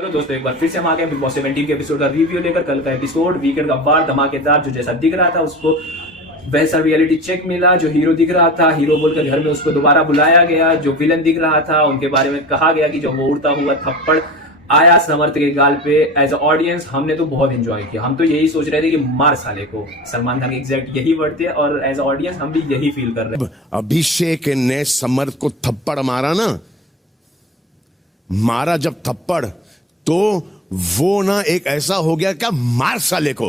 Hello दोस्तों, एक बार फिर से हम आ गए बिग बॉस 17 के एपिसोड का रिव्यू लेकर। कल का एपिसोड वीकेंड का वार धमाकेदार, जो जैसा दिख रहा था उसको वैसा रियलिटी चेक मिला। जो हीरो दिख रहा था, हीरो बोलकर घर में उसको दोबारा बुलाया गया। जो विलन दिख रहा था उनके बारे में कहा गया कि जो वो उड़ता हुआ थप्पड़ आया समर्थ के गाल पे। एज अ ऑडियंस हमने तो बहुत एंजॉय किया। हम तो यही सोच रहे थे कि मार साले को। सलमान खान के एग्जैक्ट यही वर्ड थे और एज अ ऑडियंस हम भी यही फील कर रहे थे। अभिषेक ने समर्थ को थप्पड़ मारा ना, मारा जब थप्पड़ तो वो ना एक ऐसा हो गया, क्या मार साले को,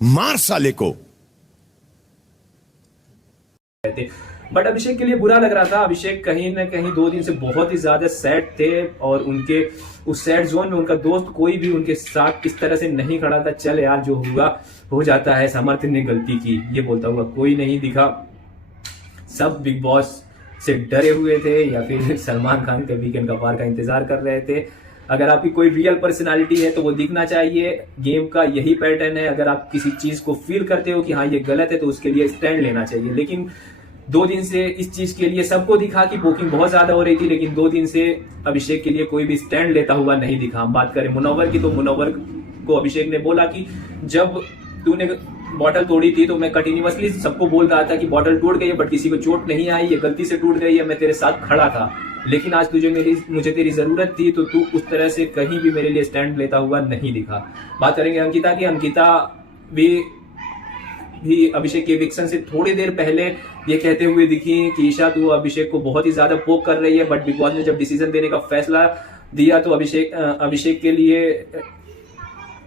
मार साले को। बट अभिषेक के लिए बुरा लग रहा था। अभिषेक कहीं ना कहीं 2 दिन से बहुत ही ज्यादा सैड थे और उनके उस सैड जोन में उनका दोस्त कोई भी उनके साथ इस तरह से नहीं खड़ा था। चल यार, जो हुआ हो जाता है, समर्थ ने गलती की, ये बोलता हुआ कोई नहीं दिखा। सब बिग बॉस से डरे हुए थे या फिर सलमान खान के वीकेंड का वार का इंतजार कर रहे थे। अगर आपकी कोई रियल पर्सनालिटी है तो वो दिखना चाहिए। गेम का यही पैटर्न है। अगर आप किसी चीज को फील करते हो कि हाँ ये गलत है तो उसके लिए स्टैंड लेना चाहिए। लेकिन 2 दिन से इस चीज के लिए सबको दिखा कि बुकिंग बहुत ज्यादा हो रही थी, लेकिन 2 दिन से अभिषेक के लिए कोई भी स्टैंड लेता हुआ नहीं दिखा। हम बात करें मुनव्वर की, तो मुनव्वर को अभिषेक ने बोला कि जब तूने बॉटल तोड़ी थी तो मैं कंटिन्यूअसली सबको बोल रहा था कि बॉटल टूट गई है, बट किसी को चोट नहीं आई, ये गलती से टूट गई है, मैं तेरे साथ खड़ा था। लेकिन आज मुझे तेरी जरूरत थी तो तू उस तरह से कहीं भी मेरे लिए स्टैंड लेता हुआ नहीं दिखा। बात करेंगे अंकिता की। अंकिता भी अभिषेक के एविक्शन से थोड़ी देर पहले ये कहते हुए दिखी कि ईशा तू अभिषेक को बहुत ही ज्यादा पोक कर रही है। बट बिग बॉस ने जब डिसीजन देने का फैसला दिया तो अभिषेक के लिए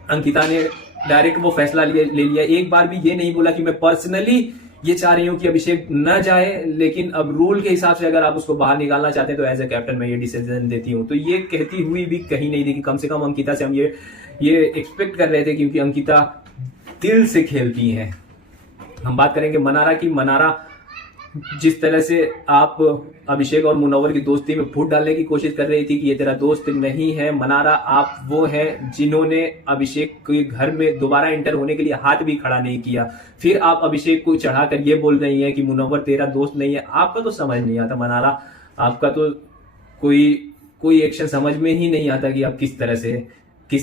अंकिता ने डायरेक्ट वो फैसला ले लिया। एक बार भी ये नहीं बोला कि मैं पर्सनली ये चाह रही हूँ कि अभिषेक न जाए, लेकिन अब रूल के हिसाब से अगर आप उसको बाहर निकालना चाहते हैं तो एज ए कैप्टन मैं ये डिसीजन देती हूँ। तो ये कहती हुई भी कहीं नहीं देखी। कम से कम अंकिता से हम ये एक्सपेक्ट कर रहे थे, क्योंकि अंकिता दिल से खेलती हैं। हम बात करेंगे मनारा की। मनारा जिस तरह से आप अभिषेक और मुनव्वर की दोस्ती में फूट डालने की कोशिश कर रही थी कि ये तेरा दोस्त नहीं है। मनारा, आप वो हैं जिन्होंने अभिषेक के घर में दोबारा एंटर होने के लिए हाथ भी खड़ा नहीं किया। फिर आप अभिषेक को चढ़ाकर ये बोल रही हैं कि मुनव्वर तेरा दोस्त नहीं है। आपका तो समझ नहीं आता मनारा, आपका तो कोई एक्शन समझ में ही नहीं आता कि आप किस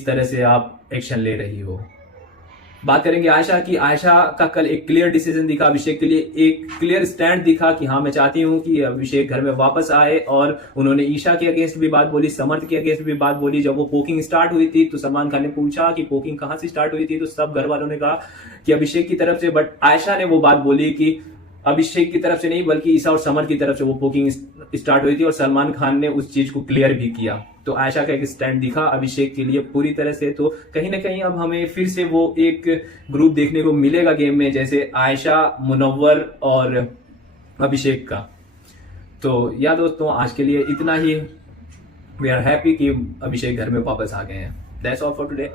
तरह से आप एक्शन ले रही हो। बात करेंगे आयशा की। आयशा का कल एक क्लियर डिसीजन दिखा। अभिषेक के लिए एक क्लियर स्टैंड दिखा कि हाँ मैं चाहती हूँ कि अभिषेक घर में वापस आए। और उन्होंने ईशा के अगेंस्ट भी बात बोली, समर्थ के अगेंस्ट भी बात बोली। जब वो पोकिंग स्टार्ट हुई थी तो सलमान खान ने पूछा कि पोकिंग कहाँ से स्टार्ट हुई थी, तो सब घर वालों ने कहा कि अभिषेक की तरफ से। बट आयशा ने वो बात बोली कि अभिषेक की तरफ से नहीं बल्कि ईशा और समर की तरफ से वो पोकिंग स्टार्ट हुई थी, और सलमान खान ने उस चीज को क्लियर भी किया। तो आयशा का एक स्टैंड दिखा अभिषेक के लिए पूरी तरह से। तो कहीं ना कहीं अब हमें फिर से वो एक ग्रुप देखने को मिलेगा गेम में, जैसे आयशा, मुनव्वर और अभिषेक का। तो या दोस्तों, आज के लिए इतना ही। वी आर हैप्पी कि अभिषेक घर में वापस आ गए हैं। That's all for today.